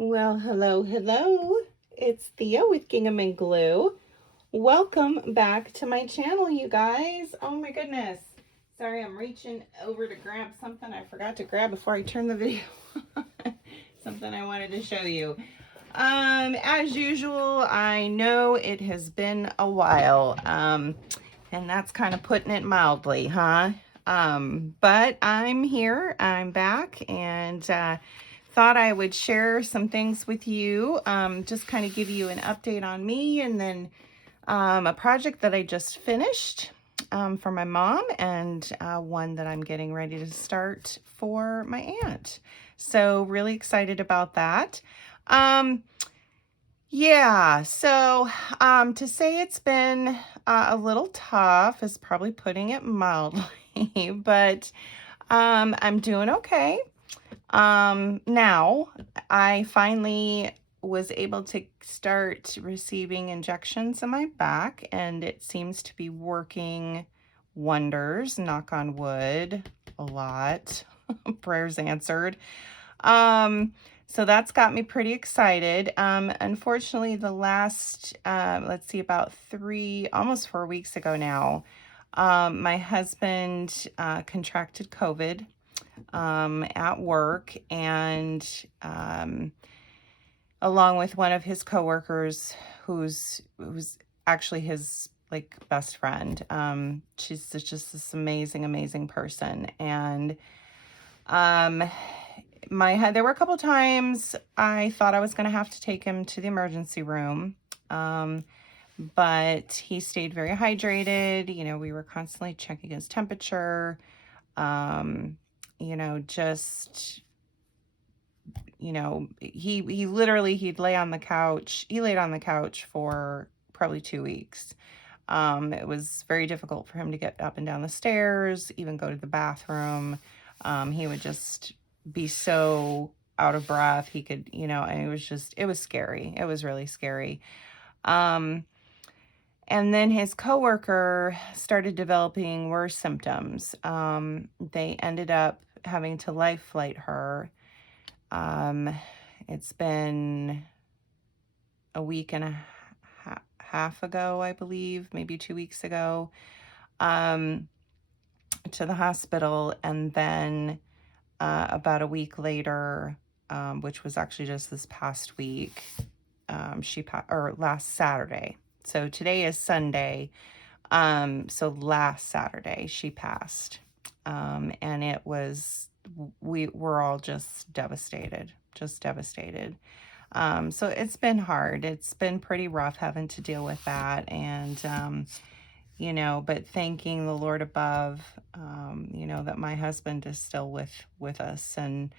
Well, hello, hello. It's Thea with Gingham and Glue. Welcome back to my channel, you guys. Oh my goodness. Sorry, I'm reaching over to grab something I forgot to grab before I turn the video on. Something I wanted to show you. As usual, I know it has been a while. And that's kind of putting it mildly, huh? But I'm here, I'm back, and thought I would share some things with you, just kind of give you an update on me, and then a project that I just finished for my mom, and one that I'm getting ready to start for my aunt. So really excited about that. Yeah, so to say it's been a little tough is probably putting it mildly, but I'm doing okay. Now I finally was able to start receiving injections in my back, and it seems to be working wonders, knock on wood, a lot. Prayers answered. So that's got me pretty excited. Unfortunately, the last, let's see, about almost 4 weeks ago now, my husband contracted COVID at work, and along with one of his coworkers who's actually his like best friend. She's just this amazing person. And there were a couple times I thought I was going to have to take him to the emergency room. But he stayed very hydrated. You know, we were constantly checking his temperature. Just, he literally, he'd lay on the couch. He laid on the couch for probably 2 weeks. It was very difficult for him to get up and down the stairs, even go to the bathroom. He would just be so out of breath. He could, and it was scary. It was really scary. And then his coworker started developing worse symptoms. They ended up having to life flight her. It's been a week and a half ago, I believe, maybe 2 weeks ago, to the hospital. And then about a week later, which was actually just this past week, or last Saturday. So today is Sunday. So last Saturday she passed. And it was, we were all just devastated. So it's been hard. It's been pretty rough having to deal with that. And, but thanking the Lord above, that my husband is still with us. And,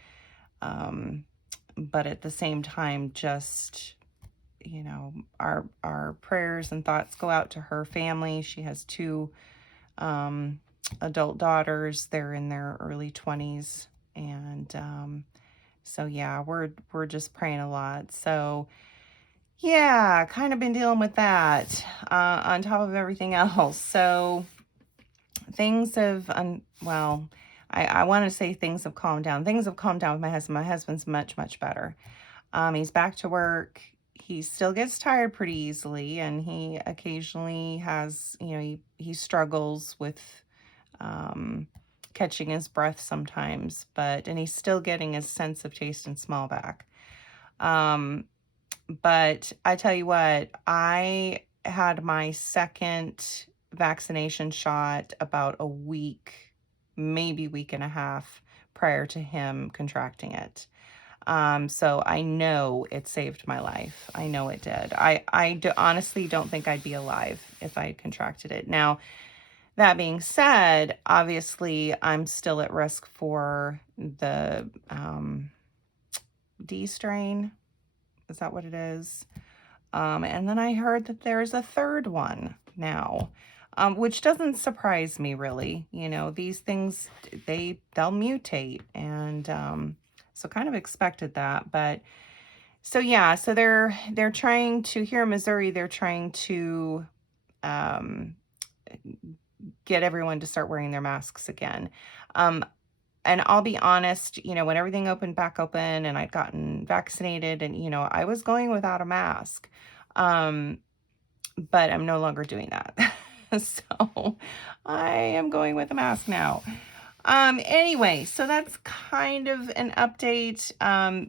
but at the same time, just, our prayers and thoughts go out to her family. She has two, adult daughters. They're in their early 20s. And, so yeah, we're just praying a lot. So yeah, kind of been dealing with that on top of everything else. So things have, I want to say things have calmed down. Things have calmed down with my husband. My husband's much better. He's back to work. He still gets tired pretty easily, and he occasionally has, he struggles with catching his breath sometimes, and he's still getting his sense of taste and smell back. But I tell you what, I had my second vaccination shot about a week, maybe week and a half prior to him contracting it. So I know it saved my life. I know it did. I honestly don't think I'd be alive if I had contracted it. Now, that being said, obviously, I'm still at risk for the D strain. Is that what it is? And then I heard that there's a third one now, which doesn't surprise me really. These things, they'll mutate, and so kind of expected that. But so yeah, so they're trying to, here in Missouri, they're trying to get everyone to start wearing their masks again. and I'll be honest, you know, when everything opened back open and I'd gotten vaccinated and, you know, I was going without a mask. But I'm no longer doing that. So I am going with a mask now. Anyway, so that's kind of an update.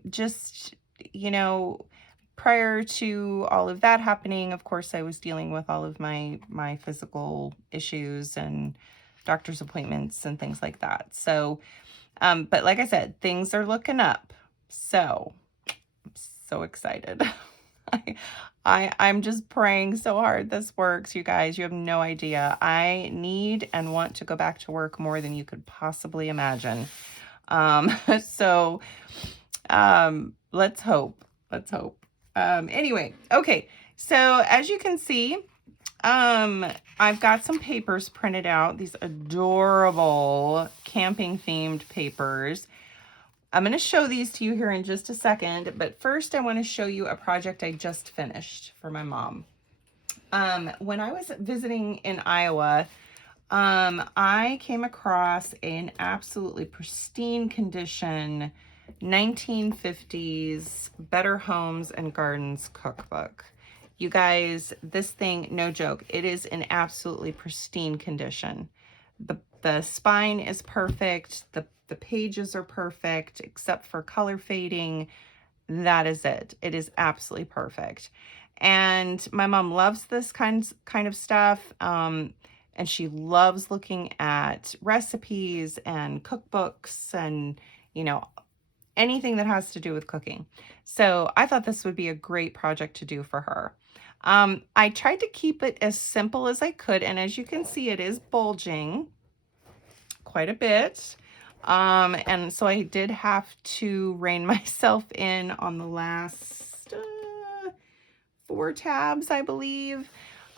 Just, you know, prior to all of that happening, of course, I was dealing with all of my physical issues and doctor's appointments and things like that. So, but like I said, things are looking up. So I'm so excited. I'm just praying so hard this works, you guys. You have no idea. I need and want to go back to work more than you could possibly imagine. So let's hope. Let's hope. Anyway, okay. So as you can see, I've got some papers printed out. These adorable camping themed papers. I'm going to show these to you here in just a second, but first I want to show you a project I just finished for my mom. When I was visiting in Iowa, I came across an absolutely pristine condition 1950s Better Homes and Gardens cookbook. You guys, this thing, no joke, it is in absolutely pristine condition. The spine is perfect. The pages are perfect, except for color fading. That is it. It is absolutely perfect. And my mom loves this kind of stuff. And she loves looking at recipes and cookbooks and, you know, anything that has to do with cooking. So I thought this would be a great project to do for her. I tried to keep it as simple as I could. And as you can see, it is bulging quite a bit. And so I did have to rein myself in on the last 4 tabs, I believe,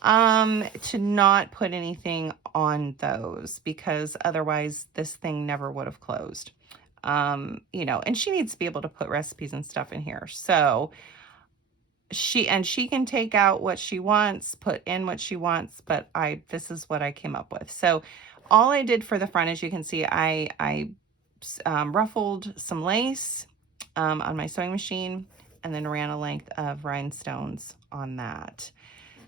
to not put anything on those, because otherwise this thing never would have closed. You know, and she needs to be able to put recipes and stuff in here. So she can take out what she wants, put in what she wants, but this is what I came up with. So all I did for the front, as you can see, I ruffled some lace on my sewing machine and then ran a length of rhinestones on that.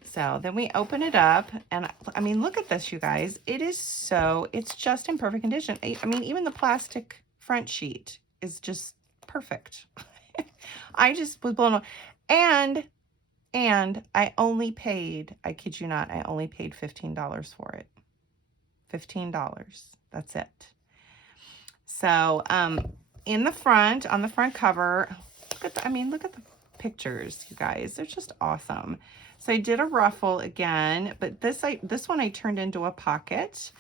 So then we open it up, and I mean, look at this, you guys. It's just in perfect condition. I mean, even the plastic front sheet is just perfect. I just was blown away. And I only paid, I kid you not, I only paid $15 for it. $15. That's it. So, in the front, on the front cover, look at the pictures, you guys. They're just awesome. So I did a ruffle again, but this one I turned into a pocket.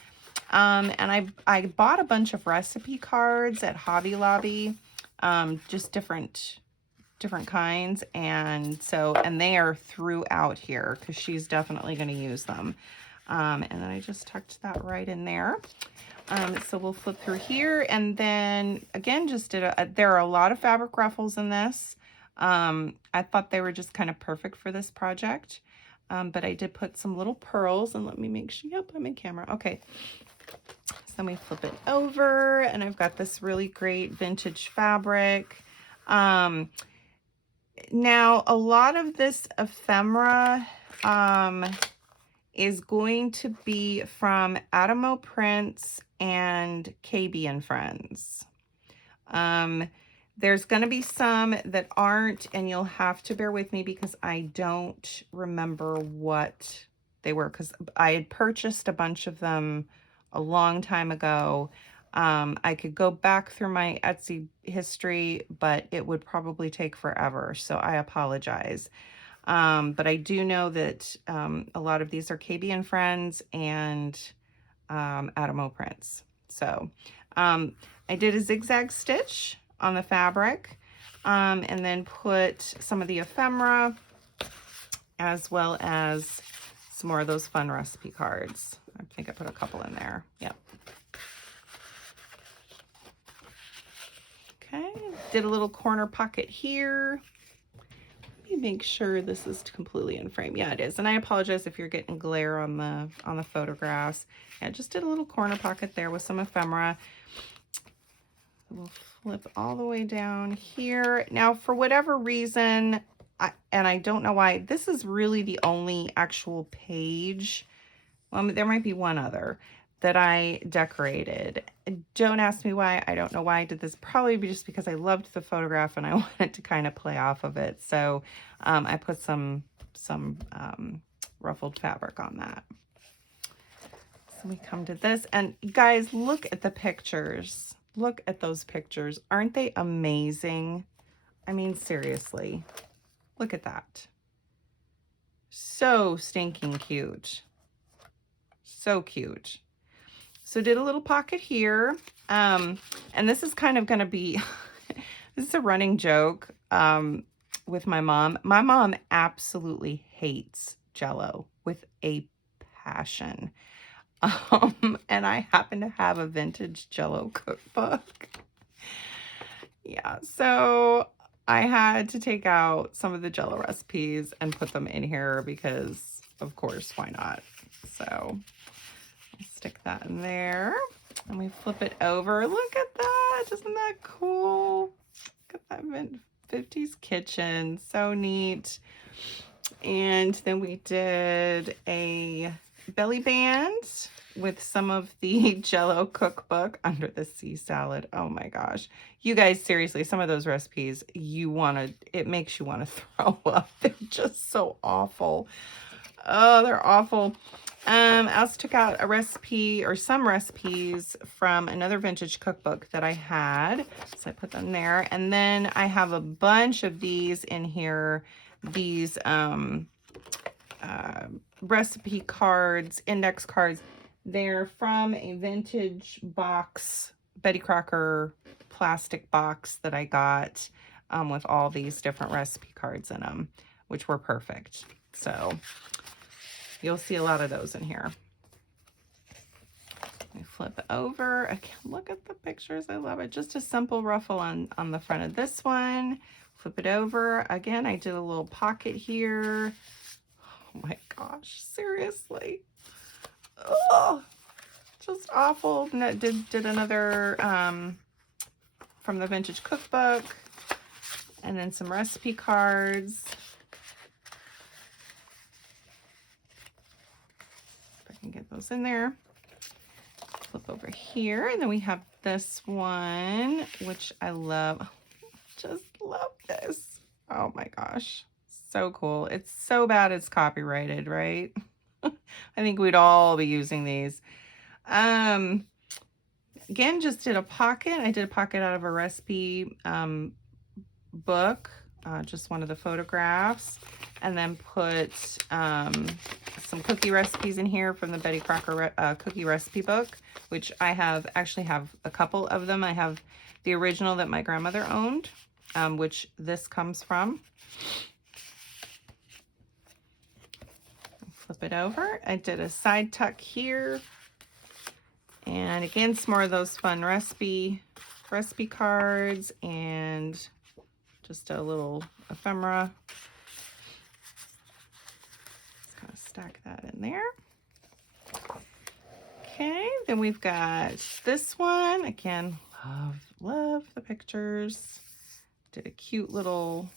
And I bought a bunch of recipe cards at Hobby Lobby, just different kinds, and they are throughout here because she's definitely going to use them. And then I just tucked that right in there. So we'll flip through here, and then again, just there are a lot of fabric ruffles in this. I thought they were just kind of perfect for this project. But I did put some little pearls, and let me make sure, yep, I'm in camera. Okay. So then we flip it over, and I've got this really great vintage fabric. Now, a lot of this ephemera is going to be from Adamo Prints and KBandFriends. There's going to be some that aren't, and you'll have to bear with me because I don't remember what they were, because I had purchased a bunch of them a long time ago. I could go back through my Etsy history, but it would probably take forever, so I apologize. But I do know that a lot of these are KBandFriends and Adamo Prints. So I did a zigzag stitch on the fabric, and then put some of the ephemera as well as some more of those fun recipe cards. I think I put a couple in there. Yep. Okay, did a little corner pocket here. Let me make sure this is completely in frame. Yeah, it is. And I apologize if you're getting glare on the photographs. Yeah, just did a little corner pocket there with some ephemera. we'll flip all the way down here. Now, for whatever reason, and I don't know why, this is really the only actual page. Well, there might be one other that I decorated. Don't ask me why. I don't know why I did this. Probably just because I loved the photograph and I wanted to kind of play off of it. So I put some ruffled fabric on that. So we come to this, and guys, look at the pictures. Look at those pictures. Aren't they amazing? I mean, seriously, look at that. So stinking cute. So cute. So did a little pocket here. And this is kind of going to be, this is a running joke with my mom. My mom absolutely hates Jell-O with a passion. And I happen to have a vintage Jell-O cookbook. Yeah, so I had to take out some of the Jell-O recipes and put them in here because, of course, why not? So stick that in there and we flip it over. Look at that. Isn't that cool? Look at that 50s kitchen. So neat. And then we did a belly band with some of the Jell-O cookbook under the sea salad. Oh my gosh. You guys, seriously, some of those recipes, it makes you want to throw up. They're just so awful. Oh, they're awful. I also took out a recipe or some recipes from another vintage cookbook that I had. So I put them there. And then I have a bunch of these in here. These recipe cards, index cards. They're from a vintage box, Betty Crocker plastic box that I got with all these different recipe cards in them, which were perfect. So you'll see a lot of those in here. Let me flip it over. Again, look at the pictures. I love it. Just a simple ruffle on the front of this one. Flip it over. Again, I did a little pocket here. Oh my gosh, seriously. Oh, just awful. Did another from the vintage cookbook. And then some recipe cards. If I can get those in there. Flip over here. And then we have this one, which I love. Just love this. Oh my gosh. So cool. It's so bad it's copyrighted, right? I think we'd all be using these. Again, just did a pocket. I did a pocket out of a recipe book, just one of the photographs, and then put some cookie recipes in here from the Betty Crocker cookie recipe book, which I actually have a couple of them. I have the original that my grandmother owned, which this comes from. Flip it over. I did a side tuck here. And again, some more of those fun recipe cards and just a little ephemera. Just kind of stack that in there. Okay, then we've got this one. Again, love the pictures. Did a cute little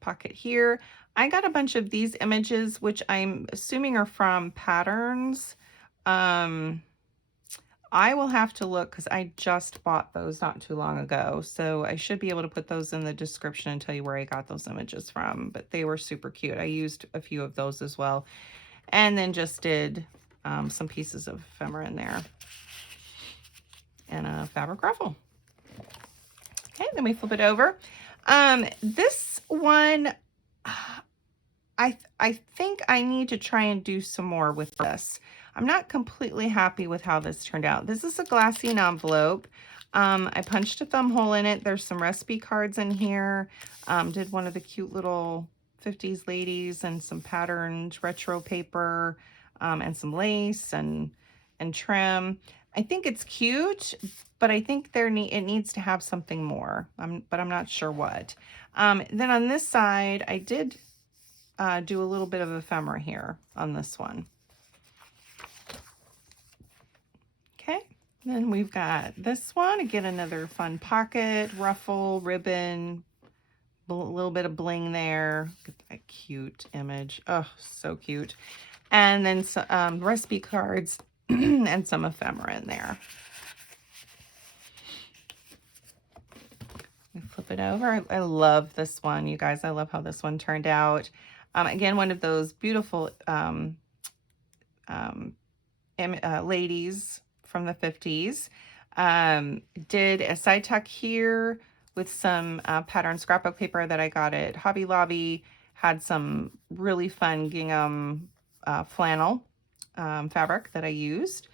pocket here. I got a bunch of these images, which I'm assuming are from patterns. I will have to look because I just bought those not too long ago. So I should be able to put those in the description and tell you where I got those images from. But they were super cute. I used a few of those as well. And then just did some pieces of ephemera in there. And a fabric ruffle. Okay, then we flip it over. This one, I think I need to try and do some more with this. I'm not completely happy with how this turned out. This is a glassine envelope. I punched a thumb hole in it. There's some recipe cards in here. Did one of the cute little 50s ladies and some patterned retro paper and some lace and trim. I think it's cute, but I think it needs to have something more, but I'm not sure what. Then on this side, I did do a little bit of ephemera here on this one. Okay, Then we've got this one. Again, another fun pocket, ruffle, ribbon, a little bit of bling there. Look at that cute image. Oh, so cute. And then some recipe cards and some ephemera in there. Flip it over. I love this one, you guys. I love how this one turned out. Again, one of those beautiful ladies from the 50s. Did a side tuck here with some pattern scrapbook paper that I got at Hobby Lobby. Had some really fun gingham flannel fabric that I used.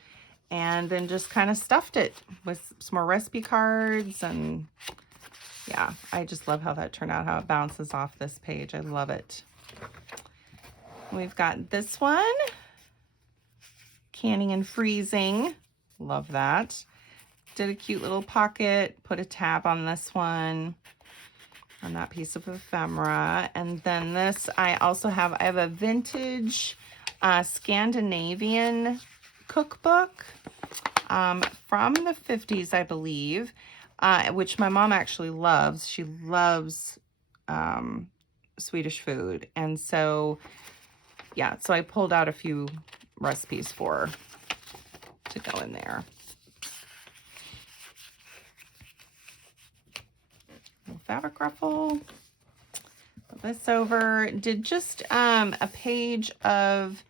And then just kind of stuffed it with some more recipe cards. And yeah, I just love how that turned out, how it bounces off this page. I love it. We've got this one. Canning and freezing. Love that. Did a cute little pocket. Put a tab on this one. On that piece of ephemera. And then this, I have a vintage Scandinavian cookbook from the 50s, I believe, which my mom actually loves. She loves Swedish food. And so, yeah, so I pulled out a few recipes for her to go in there. Little fabric ruffle. Put this over. Did just a page of,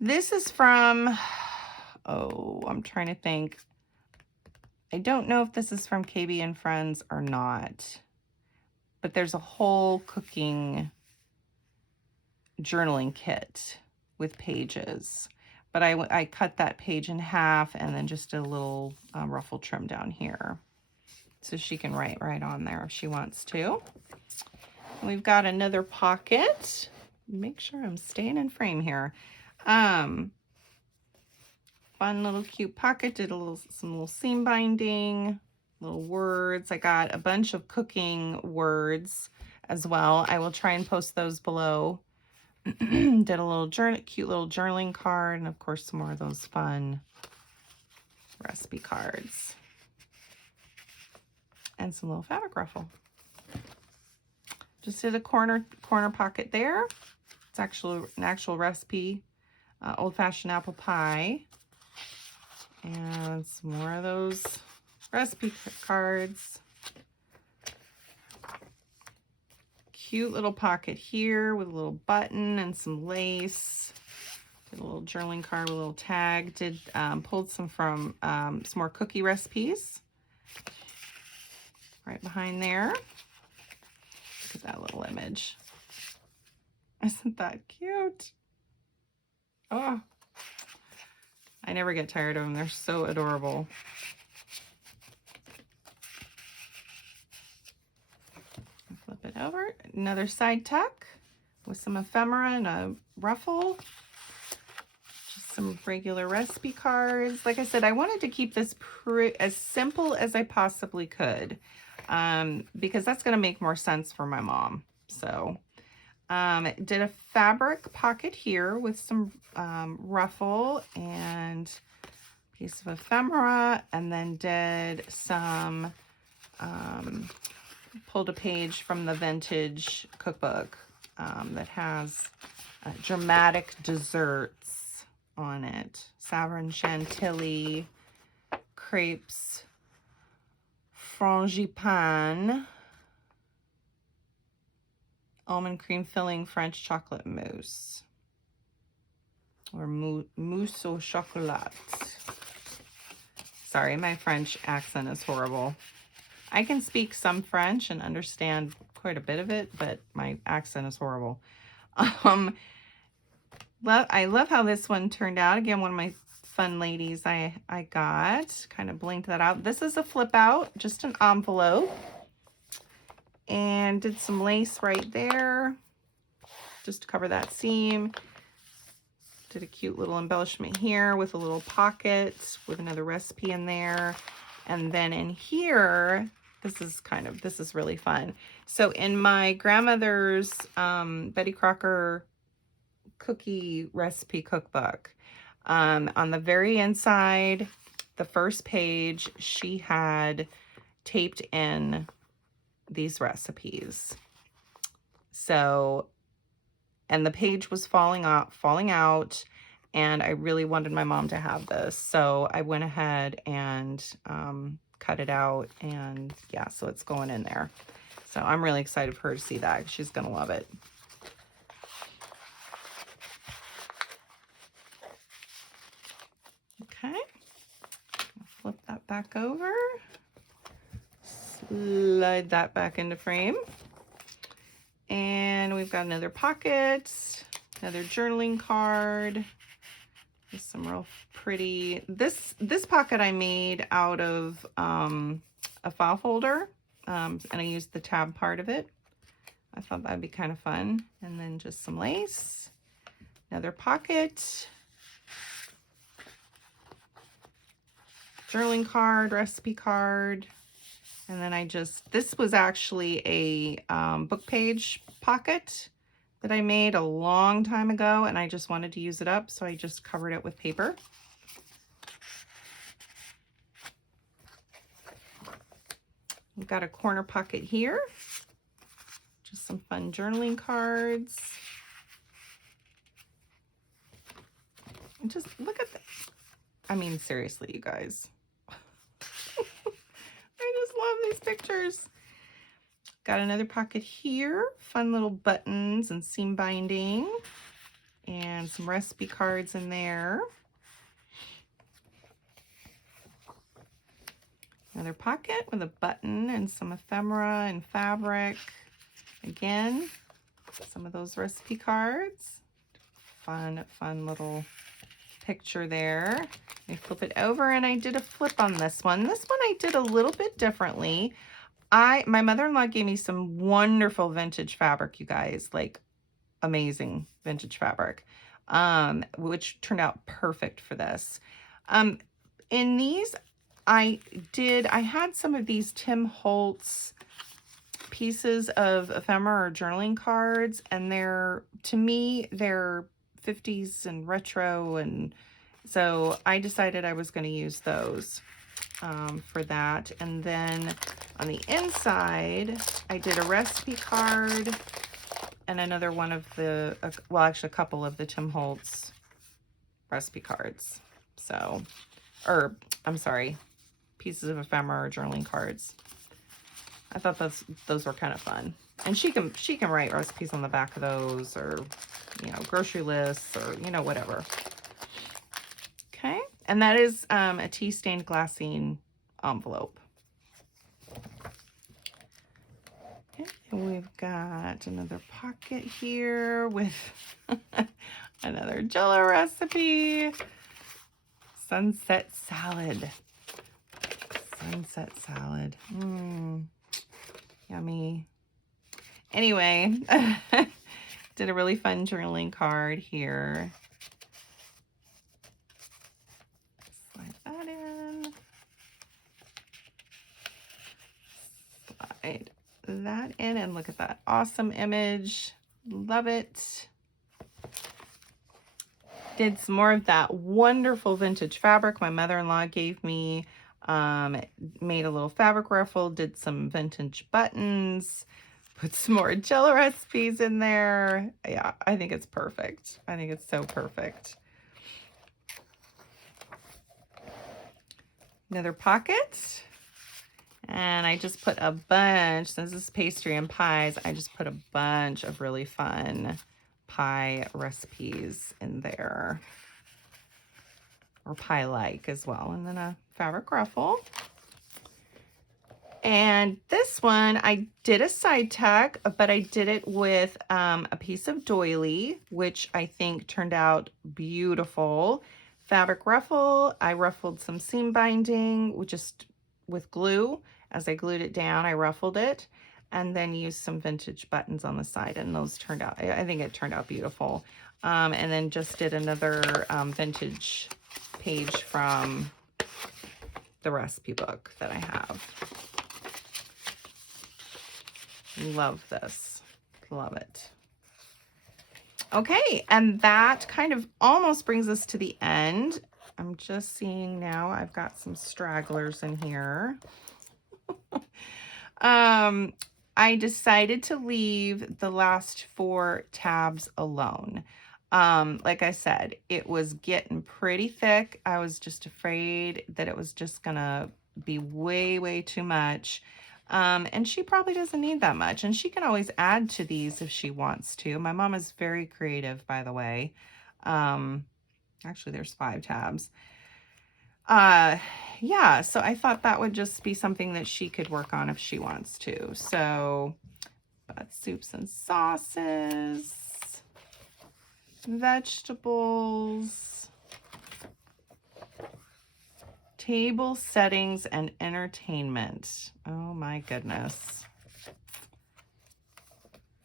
this is from, oh, I'm trying to think. I don't know if this is from KBandFriends or not, but there's a whole cooking journaling kit with pages. But I cut that page in half and then just a little ruffle trim down here. So she can write right on there if she wants to. We've got another pocket. Make sure I'm staying in frame here. Fun little cute pocket. Did some little seam binding, little words. I got a bunch of cooking words as well. I will try and post those below. Did a little cute little journaling card, and of course some more of those fun recipe cards. And some little fabric ruffle. Just did a corner pocket there. It's actually an actual recipe, old-fashioned apple pie. And some more of those recipe cards. Cute little pocket here with a little button and some lace. Did a little journaling card with a little tag. Did pulled some from some more cookie recipes. Right behind there. Look at that little image. Isn't that cute? Oh, I never get tired of them. They're so adorable. Flip it over. Another side tuck with some ephemera and a ruffle. Just some regular recipe cards. Like I said, I wanted to keep this as simple as I possibly could. Because that's going to make more sense for my mom. So, did a fabric pocket here with some ruffle and piece of ephemera, and then did some, pulled a page from the vintage cookbook that has dramatic desserts on it. Savourin chantilly, crepes, frangipane, almond cream filling French chocolate mousse, or mousse au chocolat. Sorry, my French accent is horrible. I can speak some French and understand quite a bit of it, but my accent is horrible. I love how this one turned out. Again, one of my fun ladies I got. Kind of blinked that out. This is a flip out, just an envelope. And did some lace right there, just to cover that seam. Did a cute little embellishment here with a little pocket with another recipe in there. And then in here, this is really fun. So in my grandmother's Betty Crocker cookie recipe cookbook, on the very inside, the first page, she had taped in these recipes. So, and the page was falling out, and I really wanted my mom to have this. So I went ahead and cut it out, and yeah, so it's going in there. So I'm really excited for her to see that. She's gonna love it. Okay, flip that back over, slide that back into frame. And we've got another pocket, another journaling card. Just some real pretty, this pocket I made out of a file folder, and I used the tab part of it. I thought that'd be kind of fun. And then just some lace, another pocket, journaling card, recipe card. And then this was actually a book page pocket that I made a long time ago, and I just wanted to use it up, so I just covered it with paper. We've got a corner pocket here, just some fun journaling cards. And just look at that. I mean, seriously, you guys. I just love these pictures. Got another pocket here, fun little buttons and seam binding, and some recipe cards in there. Another pocket with a button and some ephemera and fabric. Again, some of those recipe cards. Fun little picture there. I flip it over, and I did a flip on this one. This one I did a little bit differently. My mother-in-law gave me some wonderful vintage fabric, you guys, like amazing vintage fabric, which turned out perfect for this. In these, I had some of these Tim Holtz pieces of ephemera or journaling cards, and to me, they're 50s and retro, and so I decided I was going to use those for that. And then on the inside, I did a recipe card and another one of the, well, actually a couple of the Tim Holtz recipe cards. So, or I'm sorry, pieces of ephemera or journaling cards. I thought those were kind of fun. And she can write recipes on the back of those, or, you know, grocery lists, or, you know, whatever. Okay, and that is a tea stained glassine envelope. Okay, and we've got another pocket here with another Jello recipe. Sunset salad. Sunset salad. Yummy. Anyway, did a really fun journaling card here. Slide that in. Slide that in, and look at that awesome image. Love it. Did some more of that wonderful vintage fabric my mother-in-law gave me. Made a little fabric ruffle, did some vintage buttons, put some more Jello recipes in there. Yeah, I think it's perfect. I think it's so perfect. Another pocket. And I just put a bunch, since this is pastry and pies, I just put a bunch of really fun pie recipes in there. Or pie-like as well. And then a fabric ruffle. And this one, I did a side tack, but I did it with a piece of doily, which I think turned out beautiful. Fabric ruffle, I ruffled some seam binding with glue. As I glued it down, I ruffled it, and then used some vintage buttons on the side, and those turned out, I think it turned out beautiful. And then just did another vintage page from the recipe book that I have. Love this. Love it. Okay, and that kind of almost brings us to the end. I'm just seeing now I've got some stragglers in here. I decided to leave the last 4 tabs alone. Like I said, it was getting pretty thick. I was just afraid that it was just gonna be way too much. And she probably doesn't need that much. And she can always add to these if she wants to. My mom is very creative, by the way. Actually, there's 5 tabs. Yeah, so I thought that would just be something that she could work on if she wants to. So, soups and sauces, vegetables, table settings, and entertainment. Oh my goodness.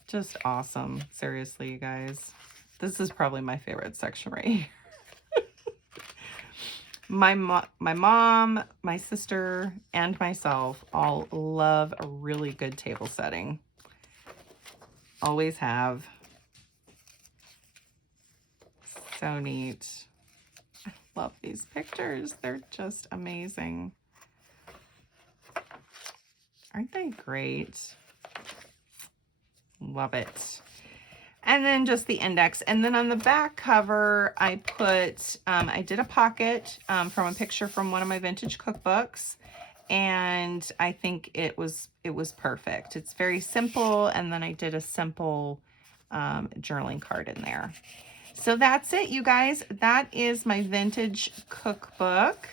Just awesome. Seriously, you guys. This is probably my favorite section right here. My mom, my sister, and myself all love a really good table setting. Always have. So neat. I love these pictures. They're just amazing. Aren't they great? Love it. And then just the index. And then on the back cover, I put, I did a pocket from a picture from one of my vintage cookbooks. And I think it was perfect. It's very simple. And then I did a simple journaling card in there. So that's it, you guys. That is my vintage cookbook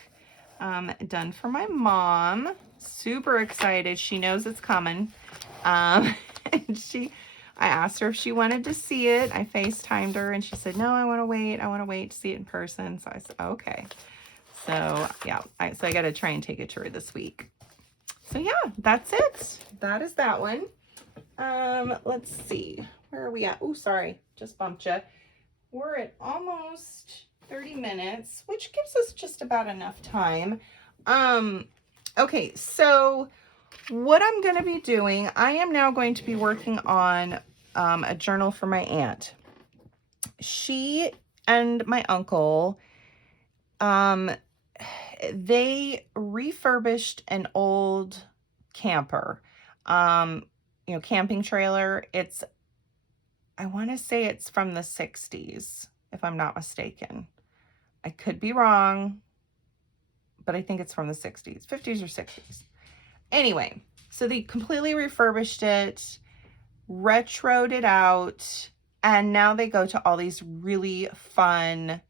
done for my mom. Super excited. She knows it's coming. And I asked her if she wanted to see it. I FaceTimed her and she said, no, I want to wait. I want to wait to see it in person. So I said, okay. So yeah, so I got to try and take it to her this week. So yeah, that's it. That is that one. Let's see. Where are we at? Oh, sorry. Just bumped you. We're at almost 30 minutes, which gives us just about enough time. Okay, so what I'm going to be doing, I am now going to be working on a journal for my aunt. She and my uncle, they refurbished an old camper, camping trailer. I want to say it's from the 60s, if I'm not mistaken. I could be wrong, but I think it's from the 60s, 50s or 60s. Anyway, so they completely refurbished it, retroed it out, and now they go to all these really fun,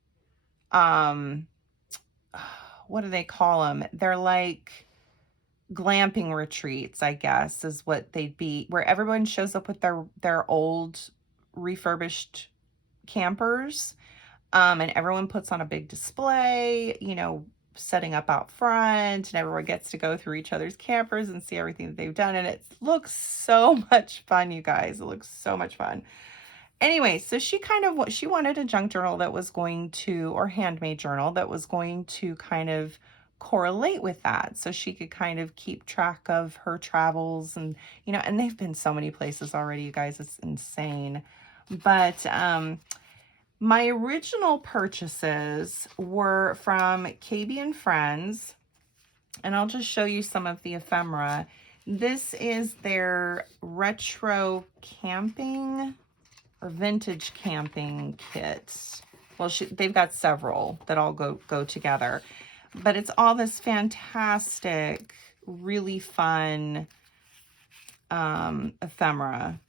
what do they call them? They're like glamping retreats, I guess, is what they'd be, where everyone shows up with their old refurbished campers, and everyone puts on a big display, setting up out front, and everyone gets to go through each other's campers and see everything that they've done. And it looks so much fun, you guys. It looks so much fun. Anyway, so she wanted a junk journal that was going to, or handmade journal that was going to kind of correlate with that. So she could kind of keep track of her travels and, and they've been so many places already, you guys. It's insane. But, my original purchases were from KBandFriends, and I'll just show you some of the ephemera. This is their retro camping or vintage camping kit. Well, they've got several that all go together, but it's all this fantastic, really fun ephemera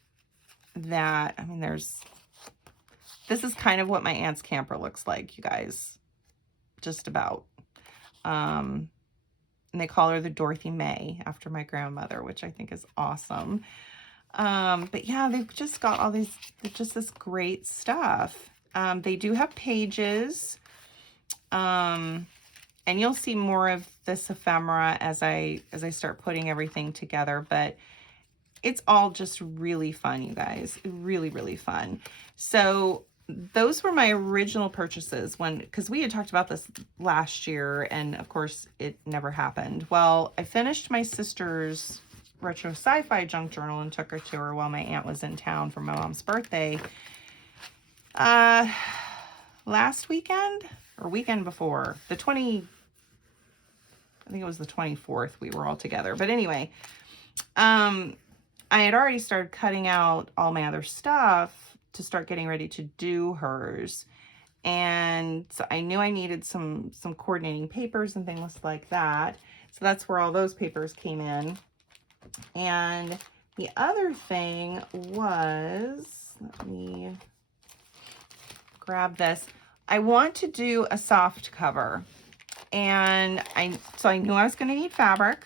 that, this is kind of what my aunt's camper looks like, you guys. Just about. And they call her the Dorothy May after my grandmother, which I think is awesome. But yeah, they've just got all these, just this great stuff. They do have pages. And you'll see more of this ephemera as I start putting everything together, but it's all just really fun, you guys. Really, really fun. So those were my original purchases because we had talked about this last year, and of course it never happened. Well, I finished my sister's retro sci-fi junk journal and took her to her while my aunt was in town for my mom's birthday last weekend or weekend before. I think it was the 24th we were all together. But anyway, I had already started cutting out all my other stuff to start getting ready to do hers. And so I knew I needed some coordinating papers and things like that. So that's where all those papers came in. And the other thing was, let me grab this. I want to do a soft cover. And so I knew I was going to need fabric.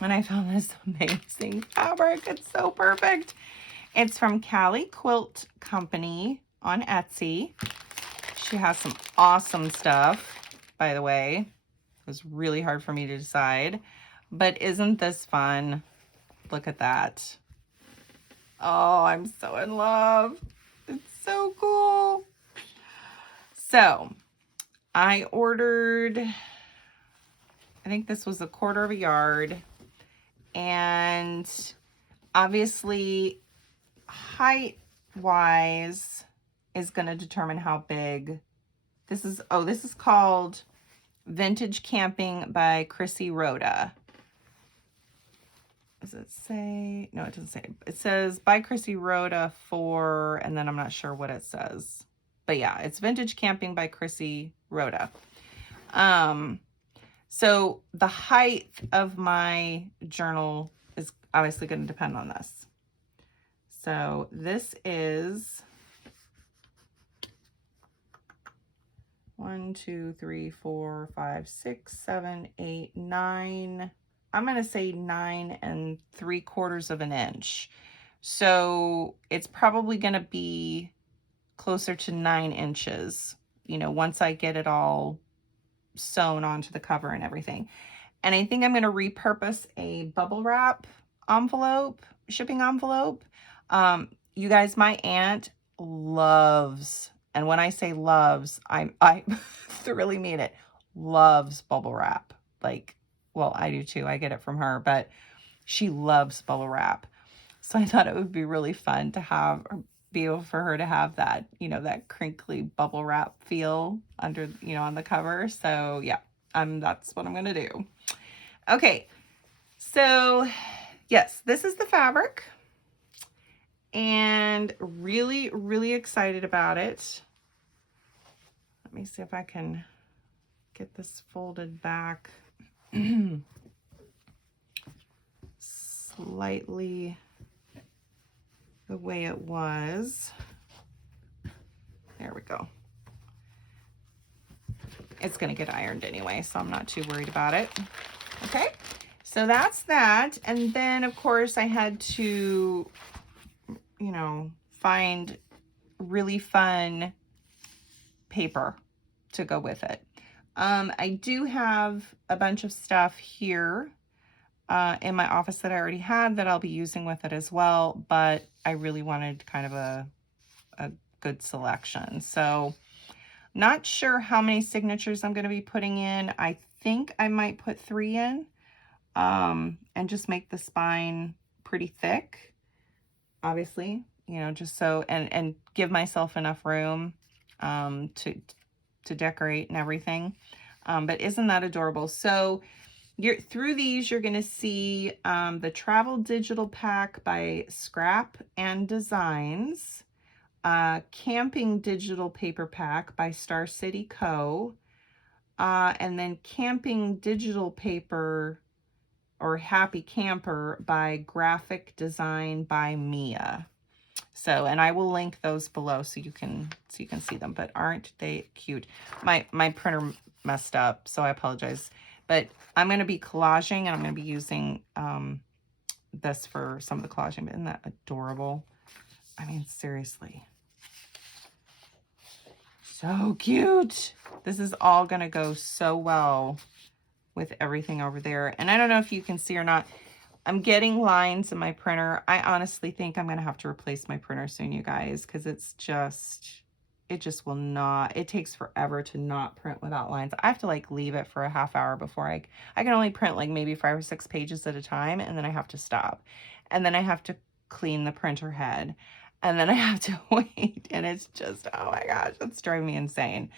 And I found this amazing fabric. It's so perfect. It's from Callie Quilt Company on Etsy. She has some awesome stuff, by the way. It was really hard for me to decide. But isn't this fun? Look at that. Oh, I'm so in love. It's so cool. So, I ordered, I think this was 1/4 yard. And obviously, height-wise is going to determine how big. This is called Vintage Camping by Chrissy Rhoda. Does it say? No, it doesn't say. It says by Chrissy Rhoda for, and then I'm not sure what it says. But yeah, it's Vintage Camping by Chrissy Rhoda. So the height of my journal is obviously going to depend on this. So this is 1, 2, 3, 4, 5, 6, 7, 8, 9. I'm going to say 9 3/4 of an inch. So it's probably going to be closer to 9 inches, you know, once I get it all sewn onto the cover and everything. And I think I'm going to repurpose a bubble wrap envelope, shipping envelope. You guys, my aunt loves, and when I say loves, I thoroughly mean it, loves bubble wrap. Like, well, I do too. I get it from her, but she loves bubble wrap. So I thought it would be really fun to have, or be able for her to have that, you know, that crinkly bubble wrap feel under, you know, on the cover. So yeah, that's what I'm going to do. Okay. So yes, this is the fabric and really, really excited about it. Let me see if I can get this folded back slightly the way it was. There we go. It's going to get ironed anyway, so I'm not too worried about it. Okay, so that's that. And then, of course, I had to, you know, find really fun paper to go with it. I do have a bunch of stuff here in my office that I already had that I'll be using with it as well, but I really wanted kind of a good selection. So not sure how many signatures I'm going to be putting in. I think I might put 3 in and just make the spine pretty thick, obviously, you know, just so, and give myself enough room to decorate and everything. But isn't that adorable? So through these, you're going to see the Travel Digital Pack by ScrapsandDesigns, Camping Digital Paper Pack by StarCityCo, and then Camping Digital Paper or Happy Camper by GraphicDesignsByMia. So, and I will link those below so you can see them. But aren't they cute? My printer messed up, so I apologize. But I'm going to be collaging, and I'm going to be using this for some of the collaging. Isn't that adorable? I mean, seriously. So cute. This is all going to go so well with everything over there. And I don't know if you can see or not. I'm getting lines in my printer. I honestly think I'm going to have to replace my printer soon, you guys, because it just will not, it takes forever to not print without lines. I have to like leave it for a half hour before I can only print like maybe 5 or 6 pages at a time, and then I have to stop. And then I have to clean the printer head, and then I have to wait, and it's just, oh my gosh, it's driving me insane.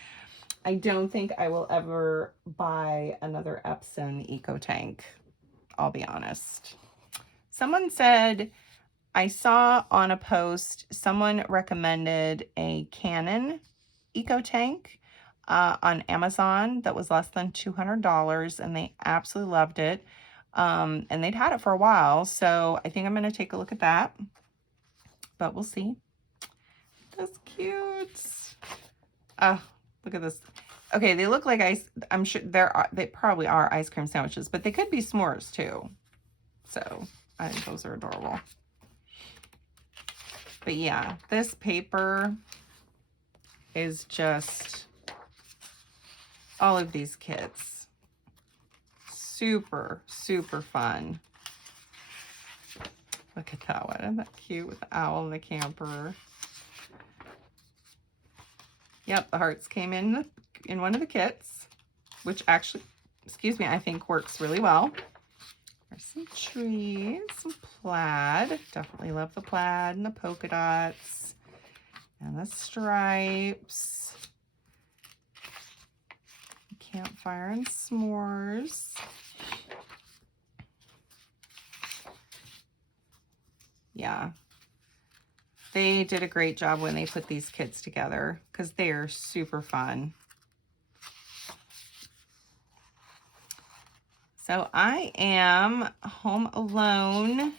I don't think I will ever buy another Epson Eco Tank. I'll be honest. Someone said, I saw on a post, someone recommended a Canon Eco Tank on Amazon that was less than $200, and they absolutely loved it. And they'd had it for a while, so I think I'm going to take a look at that. But we'll see. That's cute. Oh, look at this. Okay, they look like ice. I'm sure they probably are ice cream sandwiches, but they could be s'mores too. So I think those are adorable. But yeah, this paper is just all of these kits. Super, super fun. Look at that one. Isn't that cute with the owl and the camper? Yep, the hearts came in one of the kits, which actually, excuse me, I think works really well. There's some trees, some plaid. Definitely love the plaid and the polka dots and the stripes. Campfire and s'mores. Yeah. They did a great job when they put these kits together because they are super fun. So I am home alone.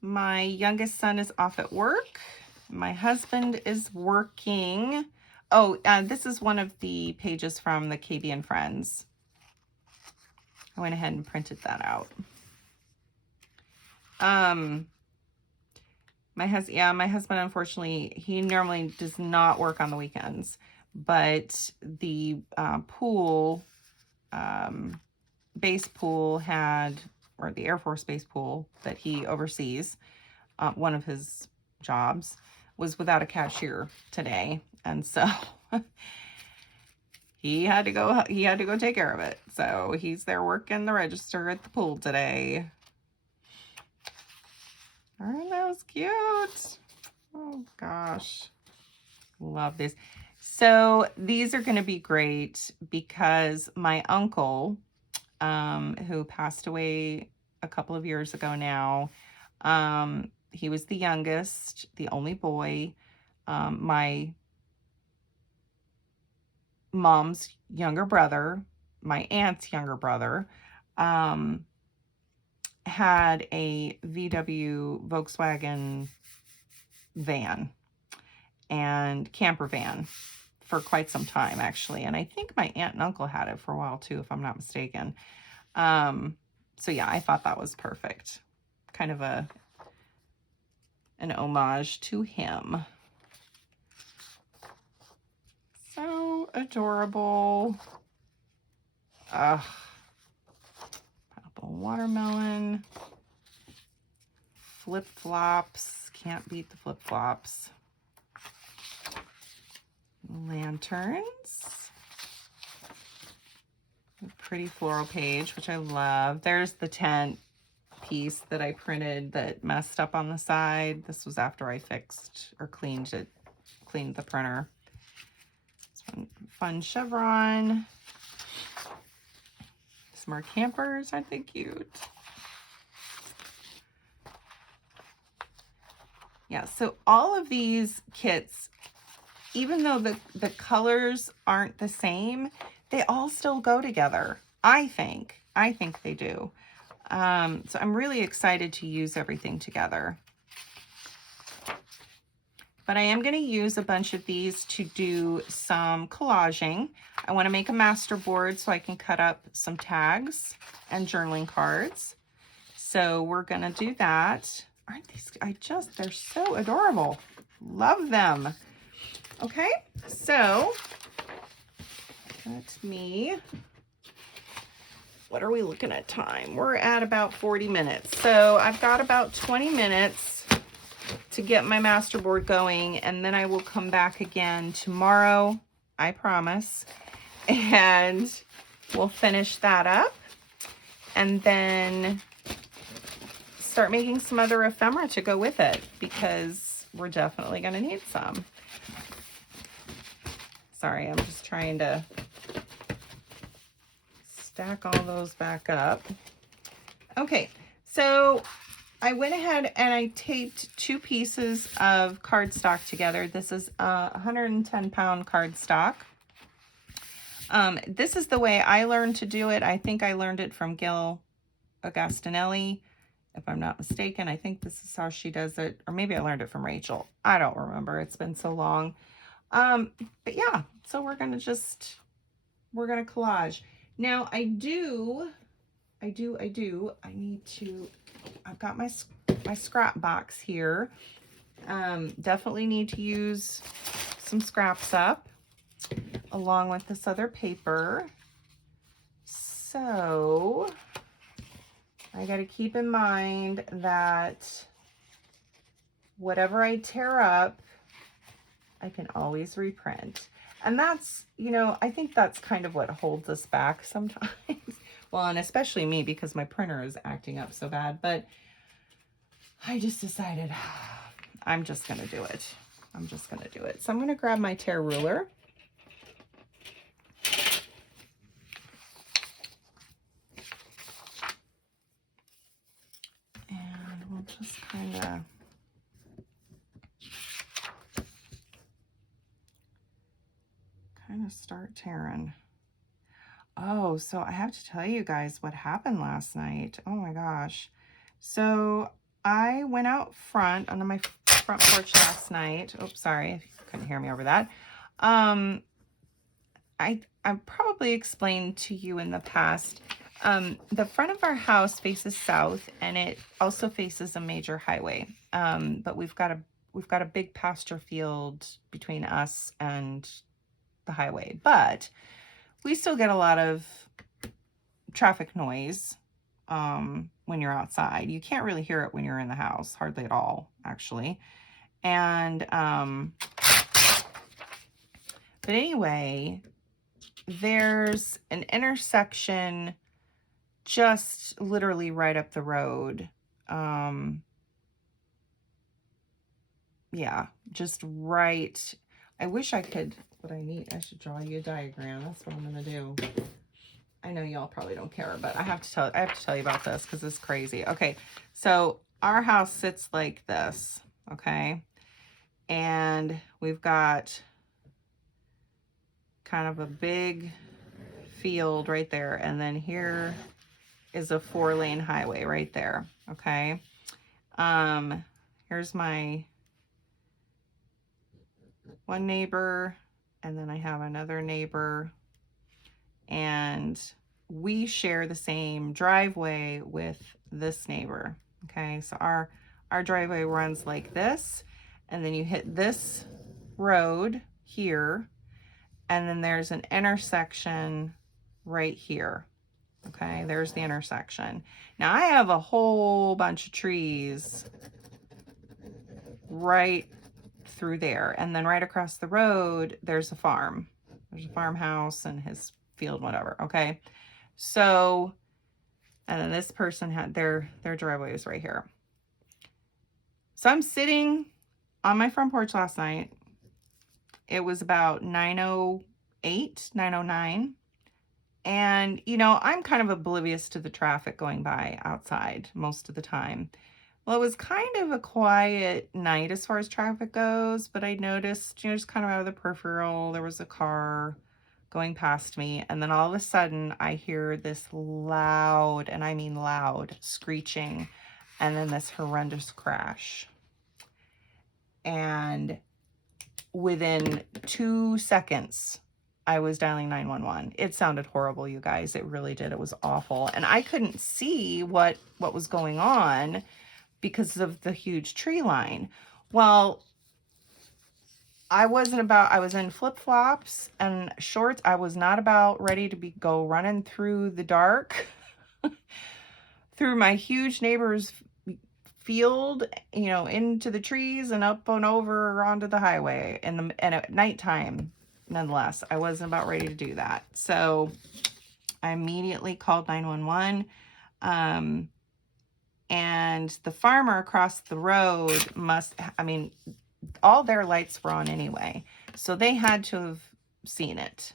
My youngest son is off at work. My husband is working. Oh, this is one of the pages from the KBandFriends. I went ahead and printed that out. My husband, unfortunately, he normally does not work on the weekends, but the pool, base pool had, or the Air Force base pool that he oversees, one of his jobs, was without a cashier today. And so he had to go take care of it. So he's there working the register at the pool today. Aren't those cute? Oh gosh, love this. So these are going to be great because my uncle, who passed away a couple of years ago now, he was the youngest, the only boy. My mom's younger brother, my aunt's younger brother, had a VW Volkswagen van and camper van for quite some time, actually. And I think my aunt and uncle had it for a while too, if I'm not mistaken. So yeah, I thought that was perfect. Kind of an homage to him. So adorable. Apple watermelon. Flip-flops. Can't beat the flip-flops. Lanterns. A pretty floral page, which I love. There's the tent piece that I printed that messed up on the side. This was after I fixed or cleaned the printer. Fun chevron. Some more campers. Aren't they cute? Yeah, so all of these kits, even though the colors aren't the same, they all still go together. I think they do. So I'm really excited to use everything together. But I am going to use a bunch of these to do some collaging. I want to make a master board so I can cut up some tags and journaling cards. So we're going to do that. Aren't these, they're so adorable. Love them. Okay, so let me, what are we looking at time? We're at about 40 minutes. So I've got about 20 minutes to get my master board going, and then I will come back again tomorrow, I promise, and we'll finish that up and then start making some other ephemera to go with it, because we're definitely going to need some. Sorry, I'm just trying to stack all those back up. Okay, so I went ahead and I taped 2 pieces of cardstock together. This is a 110-pound cardstock. This is the way I learned to do it. I think I learned it from Gil Agostinelli, if I'm not mistaken. I think this is how she does it. Or maybe I learned it from Rachel. I don't remember. It's been so long. But yeah, so we're going to collage. Now I need to, I've got my scrap box here. Definitely need to use some scraps up along with this other paper. So I got to keep in mind that whatever I tear up, I can always reprint. And that's, you know, I think that's kind of what holds us back sometimes. Well, and especially me, because my printer is acting up so bad. But I just decided I'm just going to do it. I'm just going to do it. So I'm going to grab my tear ruler. And we'll just kind of start tearing. Oh, so I have to tell you guys what happened last night. Oh my gosh. So I went out front onto my front porch last night. Oops, sorry if you couldn't hear me over that. I probably explained to you in the past, the front of our house faces south, and it also faces a major highway. But we've got a big pasture field between us and the highway, but we still get a lot of traffic noise when you're outside. You can't really hear it when you're in the house, hardly at all, actually. And but anyway, there's an intersection just literally right up the road. Yeah, just right. I wish I could, what I need, I should draw you a diagram. That's what I'm going to do. I know y'all probably don't care, but I have to tell you about this because it's crazy. Okay, so our house sits like this, okay? And we've got kind of a big field right there. And then here is a 4-lane highway right there, okay? Here's my one neighbor, and then I have another neighbor, and we share the same driveway with this neighbor. Okay, so our driveway runs like this, and then you hit this road here, and then there's an intersection right here. Okay, there's the intersection. Now I have a whole bunch of trees right through there, and then right across the road there's a farm. There's a farmhouse and his field, whatever. Okay, so, and then this person had their driveway is right here. So I'm sitting on my front porch last night. It was about 9:08, 9:09. And, you know, I'm kind of oblivious to the traffic going by outside most of the time. Well, it was kind of a quiet night as far as traffic goes, but I noticed, you know, just kind of out of the peripheral, there was a car going past me. And then all of a sudden I hear this loud, and I mean loud, screeching, and then this horrendous crash. And within 2 seconds, I was dialing 911. It sounded horrible, you guys. It really did. It was awful. And I couldn't see what was going on because of the huge tree line. Well, I was in flip-flops and shorts. I was not about ready to go running through the dark through my huge neighbor's field, you know, into the trees and up and over onto the highway and at nighttime. Nonetheless, I wasn't about ready to do that. So I immediately called 911. And the farmer across the road all their lights were on anyway. So they had to have seen it.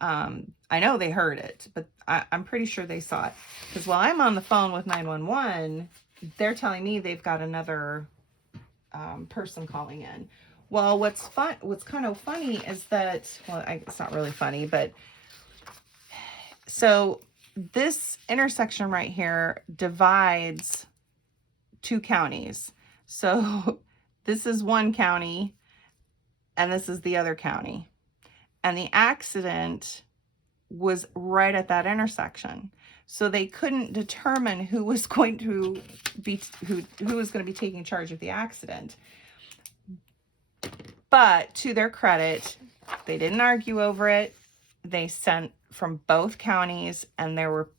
I know they heard it, but I'm pretty sure they saw it. Because while I'm on the phone with 911, they're telling me they've got another person calling in. Well, what's kind of funny is that, well, it's not really funny, but so this intersection right here divides 2 counties. So this is one county and this is the other county. And the accident was right at that intersection. So they couldn't determine who was going to be taking charge of the accident. But to their credit, they didn't argue over it. They sent from both counties, and there were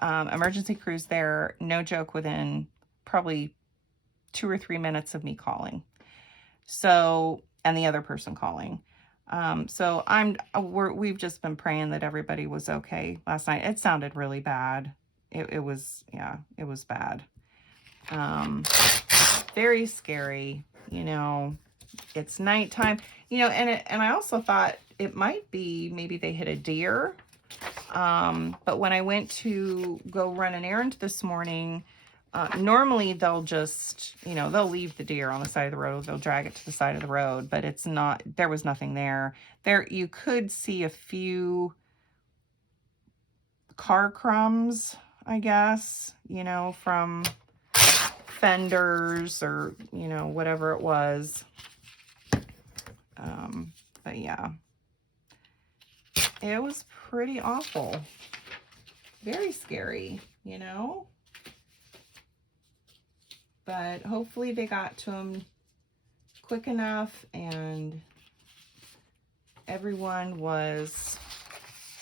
emergency crews there, no joke, within probably 2 or 3 minutes of me calling. So, and the other person calling. So we've just been praying that everybody was okay last night. It sounded really bad. It was bad. Very scary, you know. It's nighttime, you know, and I also thought it might be maybe they hit a deer. But when I went to go run an errand this morning, normally they'll just, you know, they'll leave the deer on the side of the road. They'll drag it to the side of the road, but it's not, there was nothing there. There, you could see a few car crumbs, I guess, you know, from fenders or, you know, whatever it was. But yeah, it was pretty awful. Very scary, you know? But hopefully they got to him quick enough and everyone was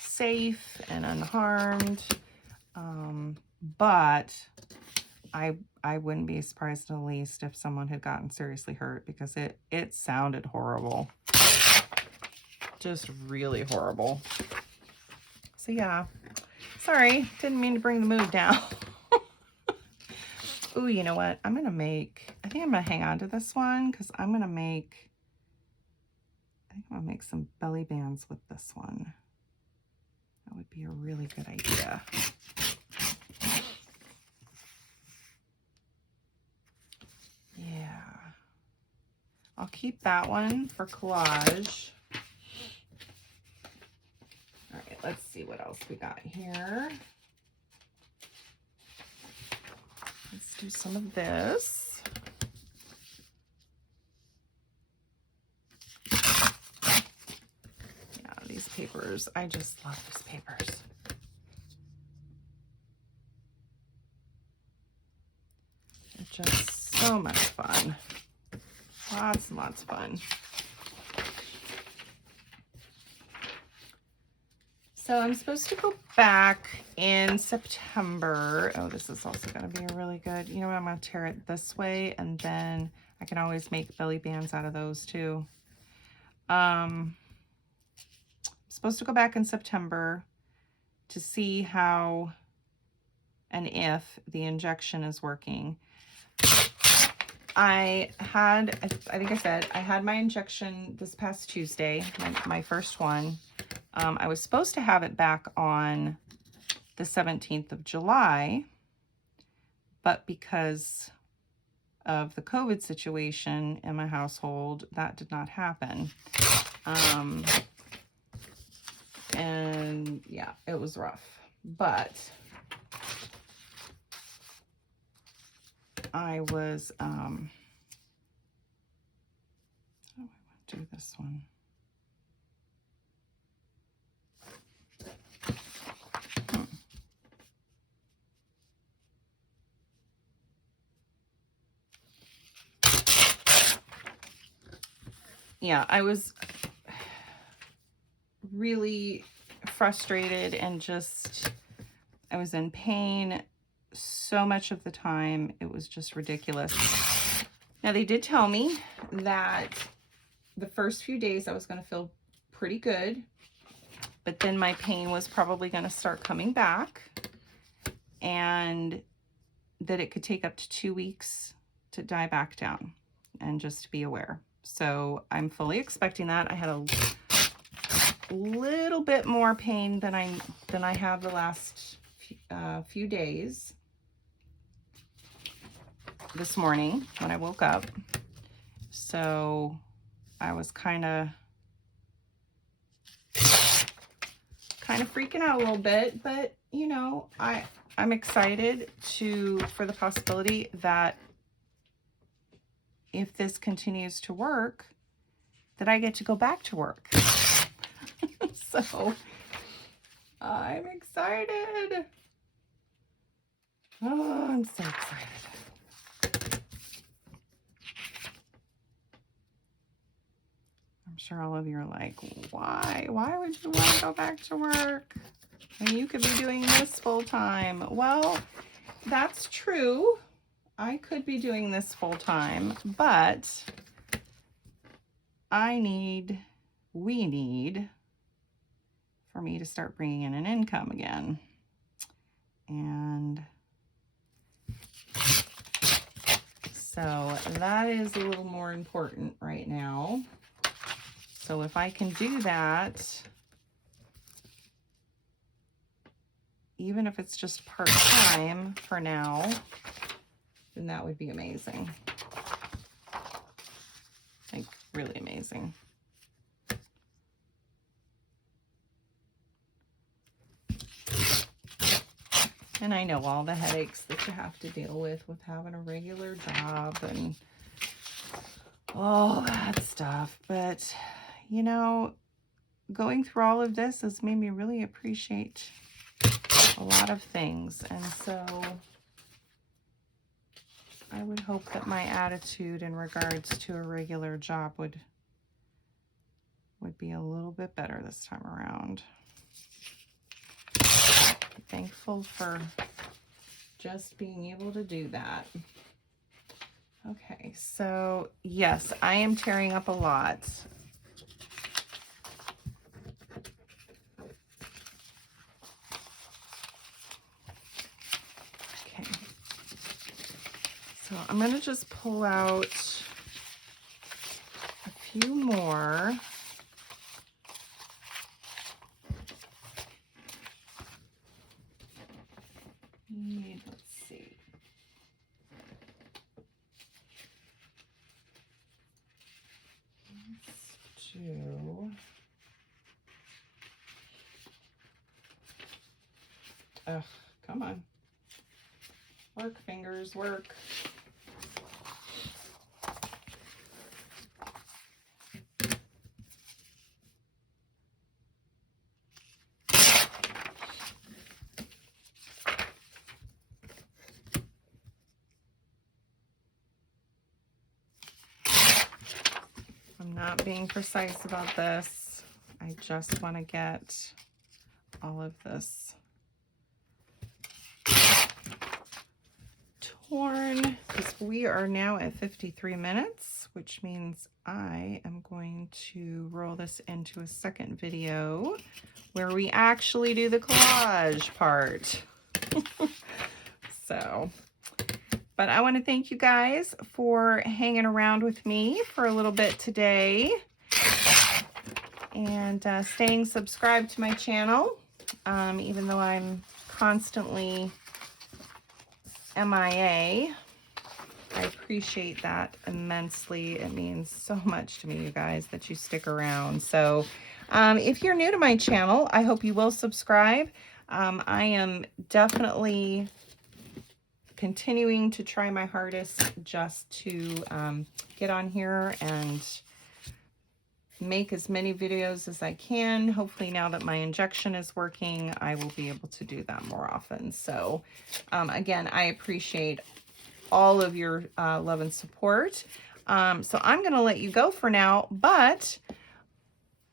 safe and unharmed. But I wouldn't be surprised in the least if someone had gotten seriously hurt, because it sounded horrible. Just really horrible. So yeah, sorry, didn't mean to bring the mood down. Ooh, you know what? I think I'm gonna hang on to this one because I think I'm gonna make some belly bands with this one. That would be a really good idea. Yeah. I'll keep that one for collage. All right, let's see what else we got here. Let's do some of this. Yeah, these papers, I just love these papers. They're just so much fun. Lots and lots of fun. So I'm supposed to go back in September. Oh, this is also going to be a really good, you know what, I'm going to tear it this way, and then I can always make belly bands out of those too. I'm supposed to go back in September to see how and if the injection is working. I think I said, I had my injection this past Tuesday, my first one. I was supposed to have it back on the 17th of July, but because of the COVID situation in my household, that did not happen. And yeah, it was rough, but I was, how do I want to do this one? Yeah, I was really frustrated and just, I was in pain so much of the time. It was just ridiculous. Now, they did tell me that the first few days I was going to feel pretty good, but then my pain was probably going to start coming back, and that it could take up to 2 weeks to die back down, and just to be aware. So I'm fully expecting that. I had little bit more pain than I have the last few days. This morning when I woke up, so I was kind of freaking out a little bit, but you know, I'm excited for the possibility that if this continues to work, that I get to go back to work. So I'm excited. Oh, I'm so excited. I'm sure all of you are like, why? Why would you want to go back to work? And you could be doing this full time. Well, that's true. I could be doing this full time, but we need for me to start bringing in an income again. And so that is a little more important right now. So if I can do that, even if it's just part-time for now, then that would be amazing. Like, really amazing. And I know all the headaches that you have to deal with having a regular job and all that stuff. But, you know, going through all of this has made me really appreciate a lot of things. And so I would hope that my attitude in regards to a regular job would be a little bit better this time around. Thankful for just being able to do that. Okay, so yes, I am tearing up a lot. Okay, so I'm gonna just pull out a few more. Let's see. Let's do. Ugh, come on. Work, fingers, work. I'm not being precise about this. I just want to get all of this torn, because we are now at 53 minutes, which means I am going to roll this into a second video where we actually do the collage part. So, but I want to thank you guys for hanging around with me for a little bit today and staying subscribed to my channel, even though I'm constantly MIA. I appreciate that immensely. It means so much to me, you guys, that you stick around. So if you're new to my channel, I hope you will subscribe. I am definitely continuing to try my hardest just to get on here and make as many videos as I can. Hopefully now that my injection is working, I will be able to do that more often. So again, I appreciate all of your love and support. So I'm going to let you go for now, but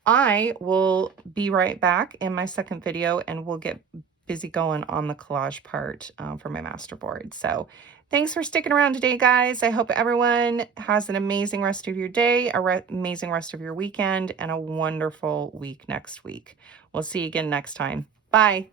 I will be right back in my second video and we'll get busy going on the collage part for my master board. So thanks for sticking around today, guys. I hope everyone has an amazing rest of your day, amazing rest of your weekend, and a wonderful week next week. We'll see you again next time. Bye.